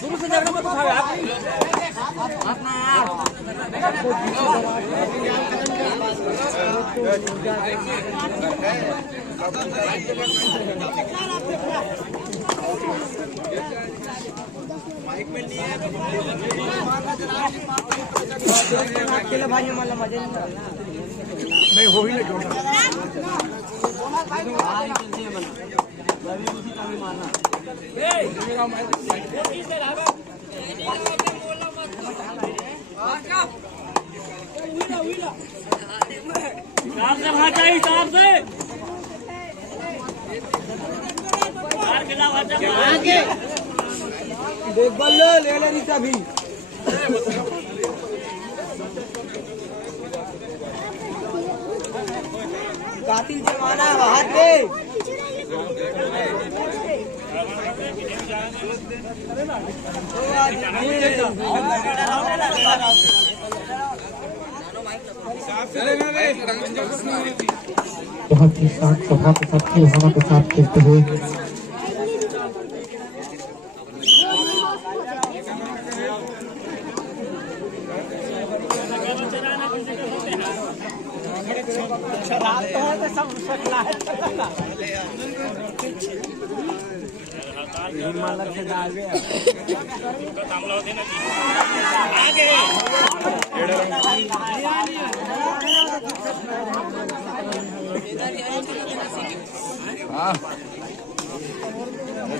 शुरू से झगड़ा मत उठाओ आप अपना यार माइक में नहीं है अकेले भाई वाला मजा नहीं हो ही नहीं मारना देख बल्लो ले ले रीता भी कातिल जमाना है हाथ दे बहुत ही शांत सभा के साथ खिलौनों के साथ खेलते हुए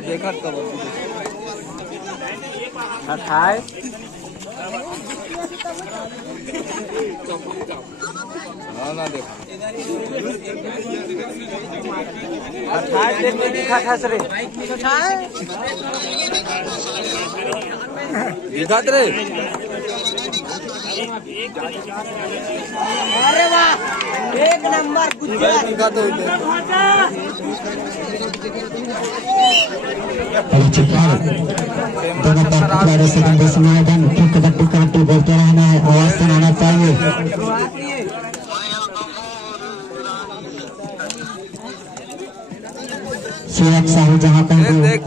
देखा कब खाए ना देखा देखने दिखा खास रे दिखात रे अरे वाह एक नंबर दिखा तो मैदान कबड्डी बोलते रहना है आवाज सुनाना चाहिए सूरज साहू जहाँ पर एक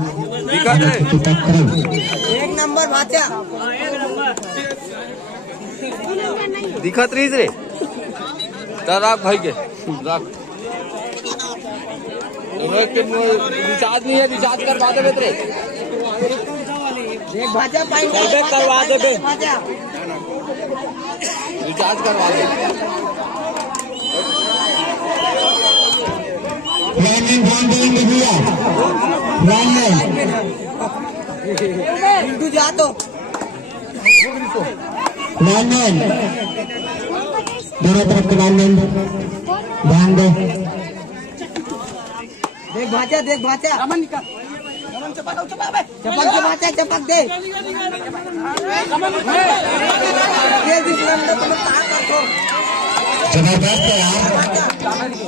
नंबर भाचा दिखत रही रे राख भाई के राख रिचार्ज नहीं है रिचार्ज करवा दे रे देख भाचा पाइन करवा दे भाचा रिचार्ज करवा दे लाइनमैन ध्यान देंगे भैया लाइनमैन जा तो लाइनमैन दोनों तरफ के लाइनमैन ध्यान दे देख भाचा रमन निकाल चपक भाचा चपक दे जबरदस्त है यार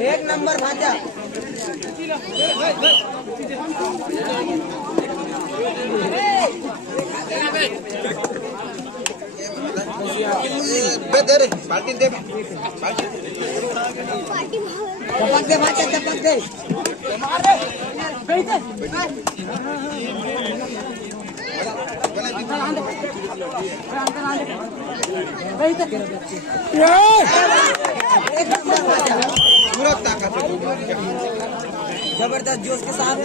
एक नंबर भाजा दे रे बाल्टी दे चपक दे भाचा चपक दे जबरदस्त जोश के साथ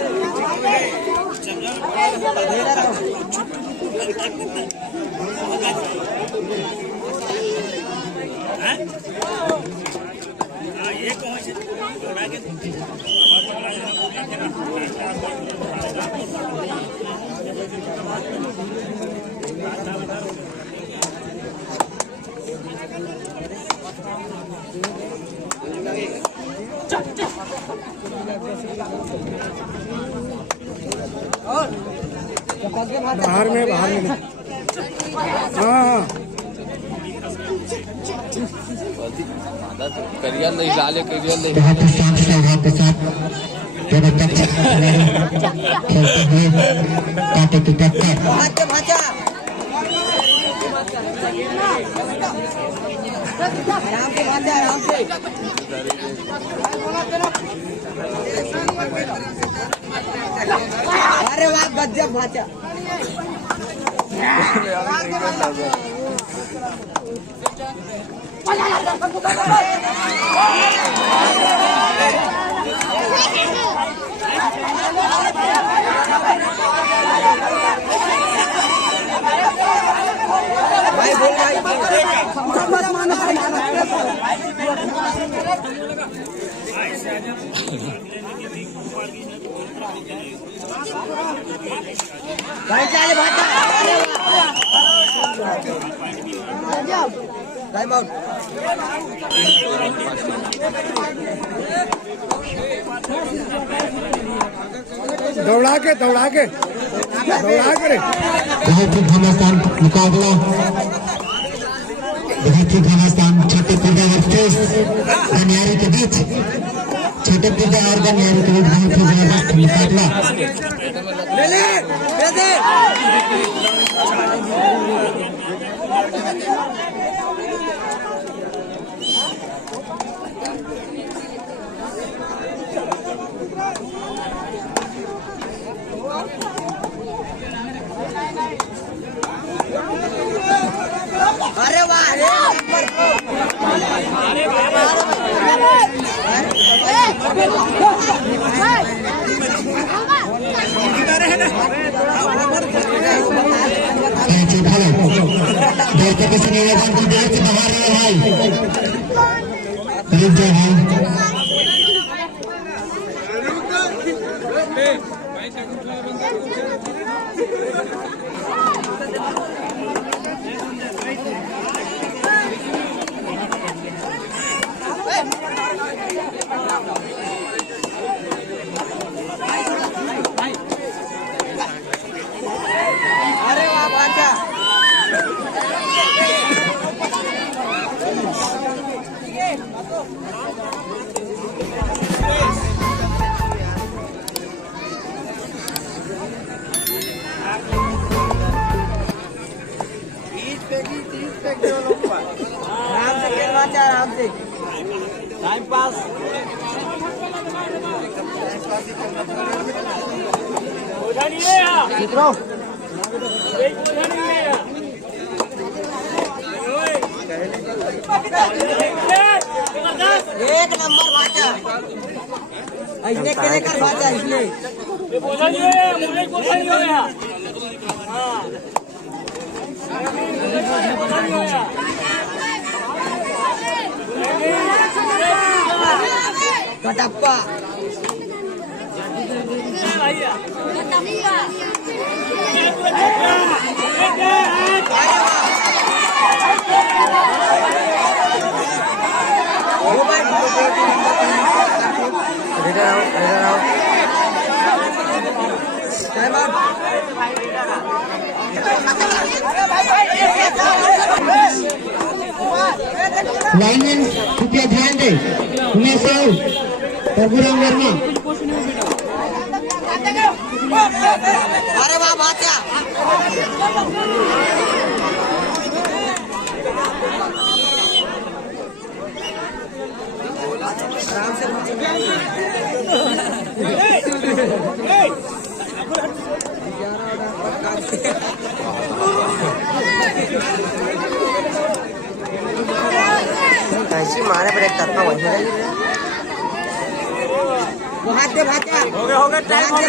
बाहर में हाँ करियर नहीं डाले करियर नहीं बहुत ही शांत स्वभाव के साथ खेलते हुए कांटे की टक्कर आराम से भाचा, आराम से। अरे वाह गजब भाचा। भाई बोल भाई भाई चले भाचा। Time out. दौड़ा के रे। बहुत ही घमासान मुकाबला, बहुत ही घमासान छत्तीसगढ़ वर्सेस गनियारी के बीच, छत्तीसगढ़ और गनियारी के बीच बहुत ही जबरदस्त मुकाबला। अरे वाह दर्शकों से निवेदन की देर से बाहर रहे भाई, रुक जाओ अरे वाह भाचा। आराम से खेल भाचा, आराम से। Time pass. मित्रों एक नंबर भाचा, इसने के लेकर भाचा, इसने कटप्पा। लाइनमैन कृपया ध्यान दे, उमेश साहू, प्रभुराम वर्मा। अरे वाह भाचा। आराम से कैसी मारे ब्रेक करता वही हाथ दे भाचा। हो गए टाइम हो गए।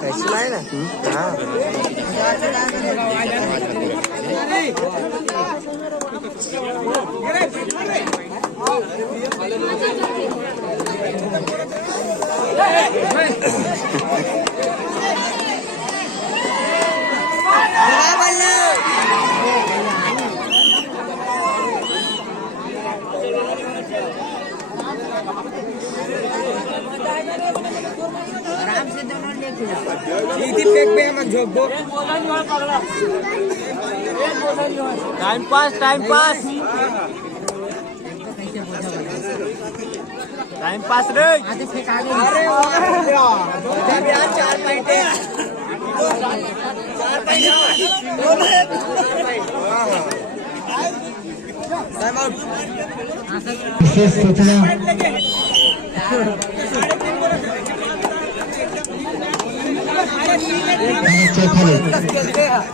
कैसी मारे ना। हाँ आराम से दोनों लेके फेंक पे मत झोंक दो। Time pass, time pass, time pass रे। अरे जब यार 4 पॉइंट है, 4 पॉइंट विशेष सूचना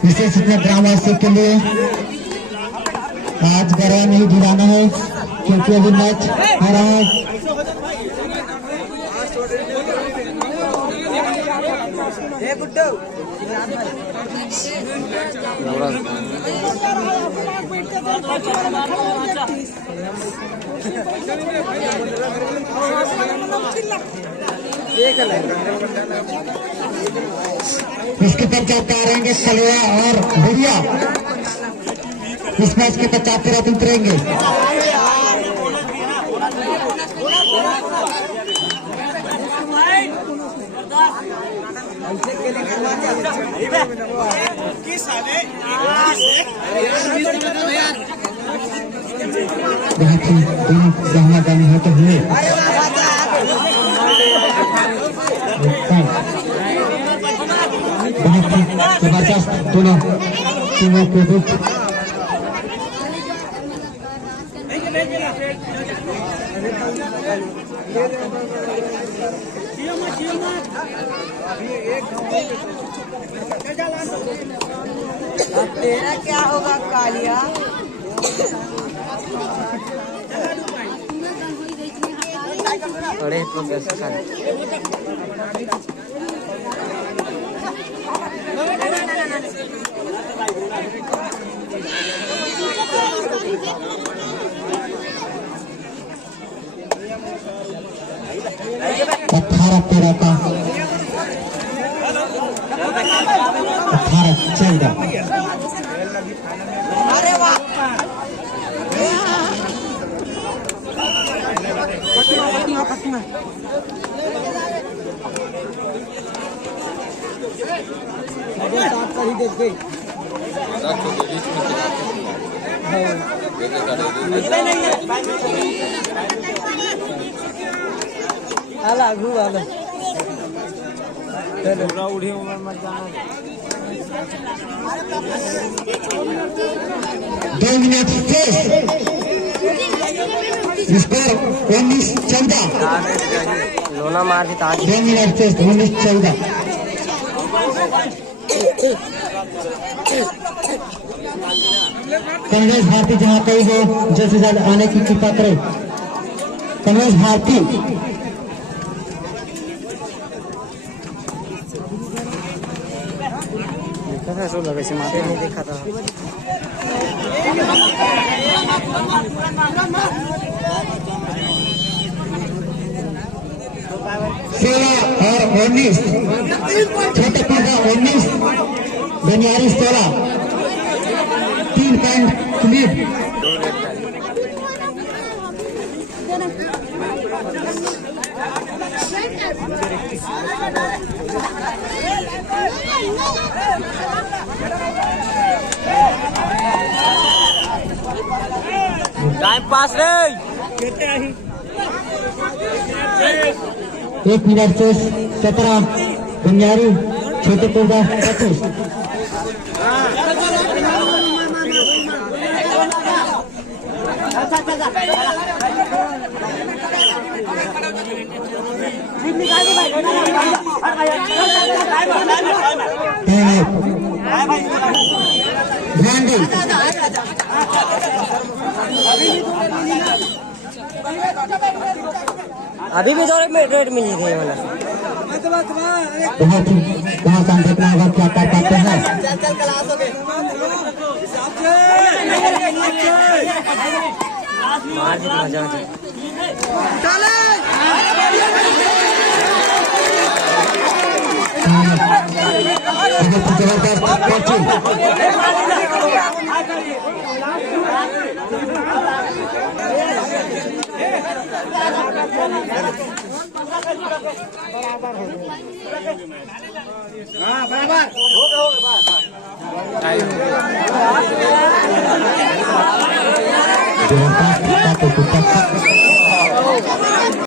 विशेष सूचना ग्रामवासियों के लिए आज गरबा नहीं ढिलाना है क्योंकि अभी मैच हो रहा है। इसके पश्चात रहेंगे सलवा और बुढ़िया। इस मैच के पश्चात फिर उतरेंगे। बहुत ही गहमा-गहमी होते हुए बहुत ही जबरदस्त दोनों टीमों के बीच तेरा क्या होगा कालिया? बड़े प्रोग्रेस कर अठारह 13 का 18-14। अरे वाह उड़ी उम्र मत जाना। 2 मिनट शेष। स्कोर 19-14। लोना मार दी ताज 2 मिनट शेष 19-14। कमलेश भारती जहाँ कई हो जैसे ज्यादा आने की कृपा करें। कमलेश भारती कैसा लगा से माथे नहीं देखा था। 16 और 19 छोटे पर्दा 19 Baniyari 16 3 point lead. Time pass रे 1 मिनट से 17 बनियारी छोटे पर्दा 25। ध्यान दें अभी भी 2 रेट मिल रही है वाला बहुत ही बहुत देखना होगा क्या कर पाते हैं। मार जी मजा बराबर